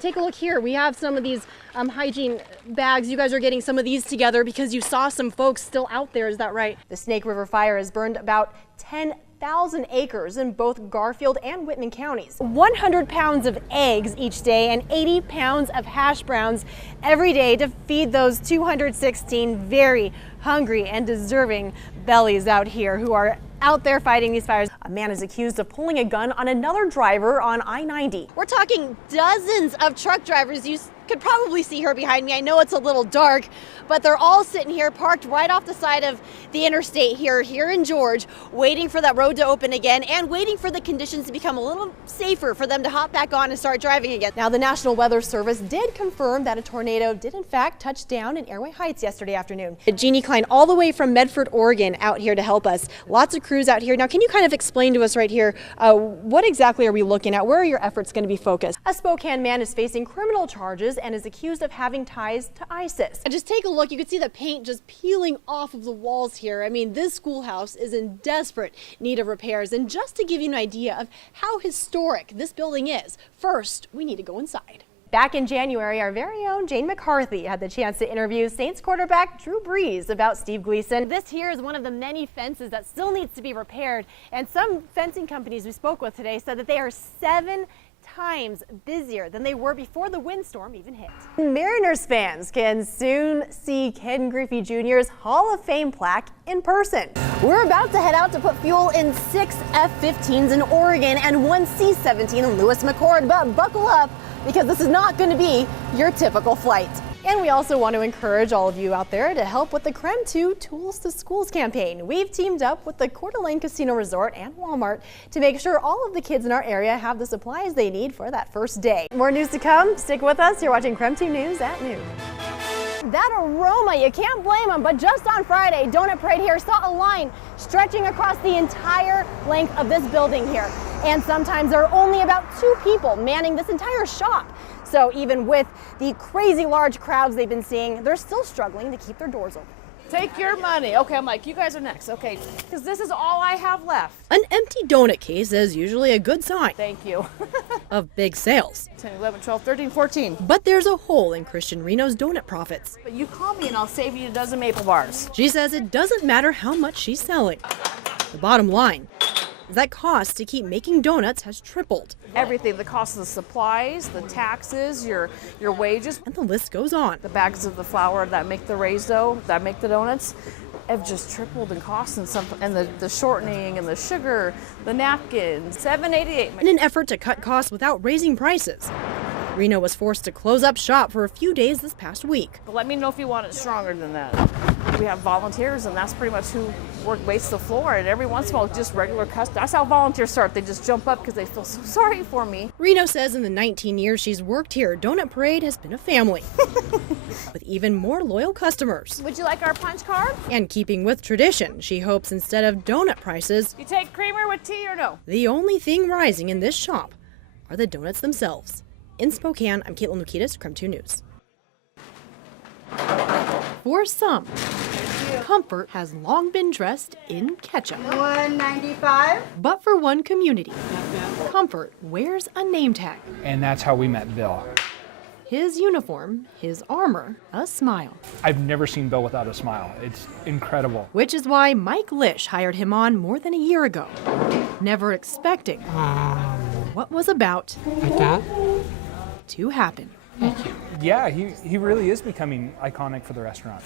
Take a look here. We have some of these hygiene bags. You guys are getting some of these together because you saw some folks still out there. Is that right? The Snake River fire has burned about 10,000 acres in both Garfield and Whitman counties. 100 pounds of eggs each day and 80 pounds of hash browns every day to feed those 216 very hungry and deserving bellies out here who are out there fighting these fires. A man is accused of pulling a gun on another driver on I-90. We're talking dozens of truck drivers. You could probably see her behind me. I know it's a little dark, but they're all sitting here parked right off the side of the interstate here in George, waiting for that road to open again and waiting for the conditions to become a little safer for them to hop back on and start driving again. Now, the National Weather Service did confirm that a tornado did in fact touch down in Airway Heights yesterday afternoon. Jeannie Klein all the way from Medford, Oregon out here to help us. Lots of crews out here. Now, can you kind of explain to us right here, what exactly are we looking at? Where are your efforts going to be focused? A Spokane man is facing criminal charges and is accused of having ties to ISIS. Just take a look. You can see the paint just peeling off of the walls here. I mean, this schoolhouse is in desperate need of repairs. And just to give you an idea of how historic this building is, first, we need to go inside. Back in January, our very own Jane McCarthy had the chance to interview Saints quarterback Drew Brees about Steve Gleason. This here is one of the many fences that still needs to be repaired. And some fencing companies we spoke with today said that they are 7 times busier than they were before the windstorm even hit. Mariners fans can soon see Ken Griffey Jr.'s Hall of Fame plaque in person. We're about to head out to put fuel in 6 F-15s in Oregon and 1 C-17 in Lewis McChord, but buckle up because this is not going to be your typical flight. And we also want to encourage all of you out there to help with the KREM 2 Tools to Schools campaign. We've teamed up with the Coeur d'Alene Casino Resort and Walmart to make sure all of the kids in our area have the supplies they need for that first day. More news to come. Stick with us. You're watching KREM 2 News at noon. That aroma, you can't blame them, but just on Friday, Doughnut Parade here saw a line stretching across the entire length of this building here. And sometimes there are only about 2 people manning this entire shop. So even with the crazy large crowds they've been seeing, they're still struggling to keep their doors open. Take your money. Okay, I'm like, you guys are next. Okay, because this is all I have left. An empty donut case is usually a good sign. Thank you. Of big sales. 10, 11, 12, 13, 14. But there's a hole in Christian Reno's donut profits. But you call me and I'll save you a dozen maple bars. She says it doesn't matter how much she's selling. The bottom line is that cost to keep making donuts has tripled. Everything, the cost of the supplies, the taxes, your wages. And the list goes on. The bags of the flour that make the raised dough, that make the donuts, have just tripled in cost, and the shortening and the sugar, the napkins, $7.88. In an effort to cut costs without raising prices, Reno was forced to close up shop for a few days this past week. But let me know if you want it stronger than that. We have volunteers, and that's pretty much who waits the floor. And every once in a while, just regular customers. That's how volunteers start. They just jump up because they feel so sorry for me. Reno says in the 19 years she's worked here, Doughnut Parade has been a family. With even more loyal customers. Would you like our punch card? And keeping with tradition, she hopes instead of donut prices, You take creamer with tea or no? the only thing rising in this shop are the donuts themselves. In Spokane, I'm Kaitlin Loukides, KREM 2 News. For some, comfort has long been dressed in ketchup. $1.95. But for one community, comfort wears a name tag. And that's how we met Bill. His uniform, his armor, a smile. I've never seen Bill without a smile. It's incredible. Which is why Mike Lish hired him on more than a year ago, never expecting what was about to happen. Yeah, he really is becoming iconic for the restaurant.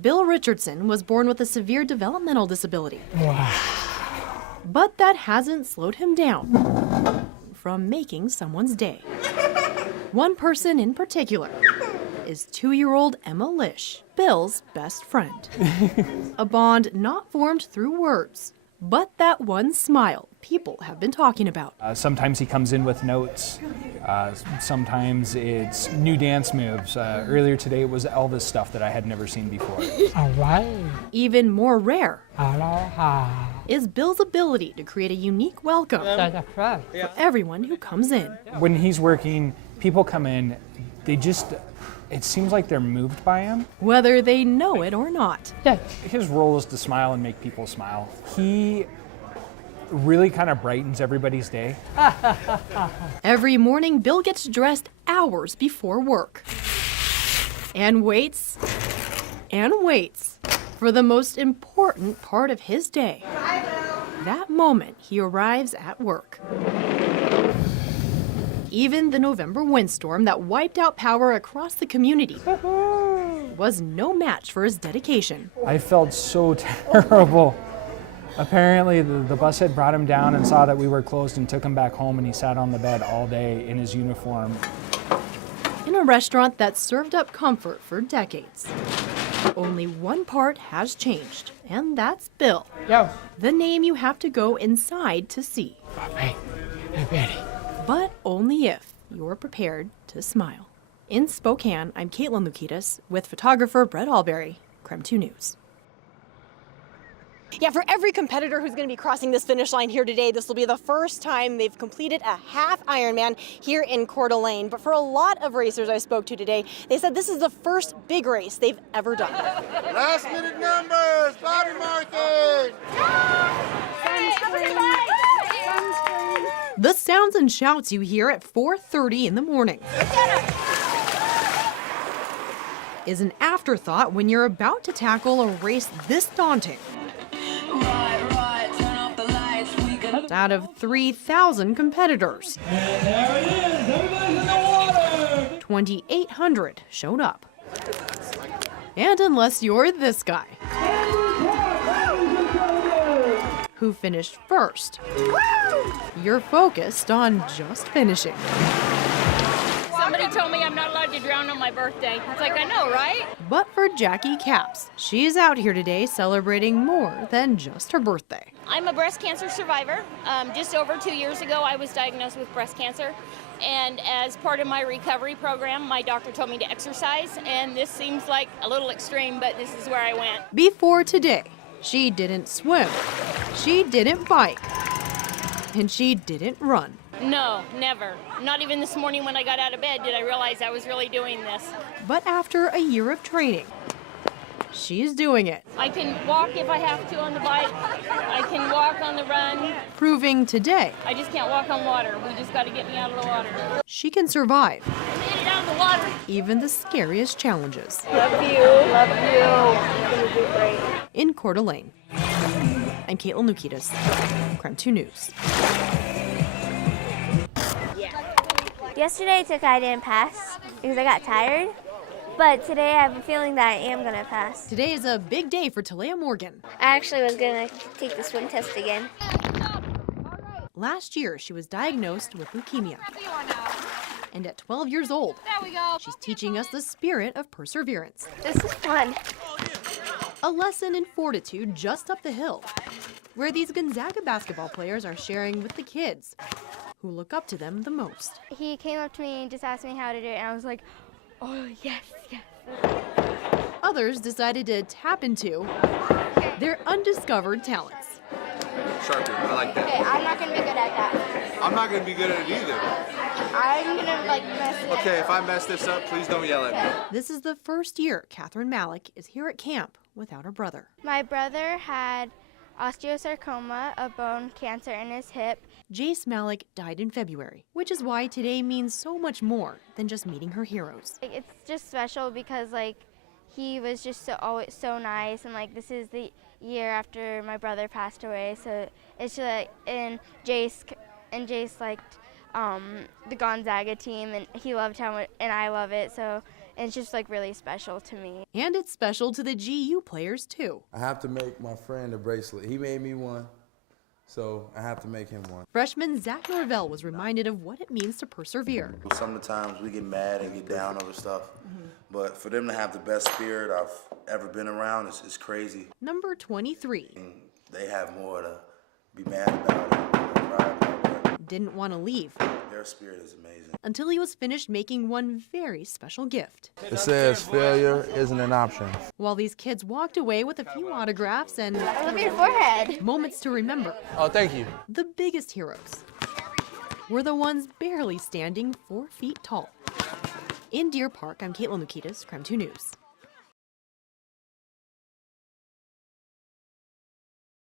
Bill Richardson was born with a severe developmental disability. Wow. But that hasn't slowed him down from making someone's day. One person in particular is 2-year-old Emma Lish, Bill's best friend. A bond not formed through words, but that one smile people have been talking about. Sometimes he comes in with notes. Sometimes it's new dance moves. Earlier today it was Elvis stuff that I had never seen before. All right. Even more rare Aloha. is Bill's ability to create a unique welcome for everyone who comes in. When he's working, people come in, it seems like they're moved by him. Whether they know it or not. His role is to smile and make people smile. He really kind of brightens everybody's day. Every morning, Bill gets dressed hours before work. And waits. And waits for the most important part of his day. That moment he arrives at work. Even the November windstorm that wiped out power across the community was no match for his dedication. I felt so terrible. Apparently the bus had brought him down and saw that we were closed and took him back home, and he sat on the bed all day in his uniform. In a restaurant that served up comfort for decades. Only one part has changed, and that's Bill. Yo. The name you have to go inside to see. Hey, Betty. But only if you're prepared to smile. In Spokane, I'm Kaitlin Loukides with photographer Brett Alberry, KREM 2 News. Yeah, for every competitor who's going to be crossing this finish line here today, this will be the first time they've completed a half Ironman here in Coeur d'Alene. But for a lot of racers I spoke to today, they said this is the first big race they've ever done. Last minute numbers, body marking. The sounds and shouts you hear at 4:30 in the morning is an afterthought when you're about to tackle a race this daunting. Out of 3,000 competitors, 2,800 showed up. And unless you're this guy, who finished first, you're focused on just finishing. Somebody told me I'm not allowed to drown on my birthday. It's like, I know, right? But for Jackie Capps, she's out here today celebrating more than just her birthday. I'm a breast cancer survivor. Just over 2 years ago, I was diagnosed with breast cancer. And as part of my recovery program, my doctor told me to exercise. And this seems like a little extreme, but this is where I went. Before today, she didn't swim, she didn't bike, and she didn't run. No, never. Not even this morning when I got out of bed did I realize I was really doing this. But after a year of training, she's doing it. I can walk if I have to on the bike. I can walk on the run. Proving today I just can't walk on water. We just got to get me out of the water. she can survive I made it out of the water. even the scariest challenges. Love you. Love you. You're going to do great. In Coeur d'Alene, I'm Kaitlin Loukides, KREM 2 News. Yesterday I didn't pass because I got tired, but today I have a feeling that I am going to pass. Today is a big day for Talea Morgan. I actually was going to take the swim test again. Last year, she was diagnosed with leukemia. And at 12 years old, she's teaching us the spirit of perseverance. This is fun. A lesson in fortitude just up the hill, where these Gonzaga basketball players are sharing with the kids who look up to them the most. He came up to me and just asked me how to do it, and I was like, oh, yes, yes. Others decided to tap into their undiscovered talents. Sharpie, I like that. Okay, I'm not going to be good at that. I'm not going to be good at it either. I'm going to, mess it up. Okay, if I mess this up, please don't yell at me. This is the first year Catherine Malik is here at camp without her brother. My brother had osteosarcoma, a bone cancer in his hip. Jace Malik died in February, which is why today means so much more than just meeting her heroes. It's just special because he was just always so nice, and this is the year after my brother passed away, so it's just and Jace liked the Gonzaga team, and he loved how much, and I love it, so it's just really special to me. And it's special to the GU players too. I have to make my friend a bracelet. He made me one, so I have to make him one. Freshman Zach Norvell was reminded of what it means to persevere. Some of the times we get mad and get down over stuff, but for them to have the best spirit I've ever been around is crazy. Number 23. And they have more to be mad about and cry about, but Didn't want to leave their spirit is amazing. until he was finished making one very special gift. It says failure isn't an option. While these kids walked away with a few autographs and Look at your forehead. moments to remember, Oh, thank you. the biggest heroes were the ones barely standing 4 feet tall. In Deer Park, I'm Kaitlin Loukides, KREM 2 News.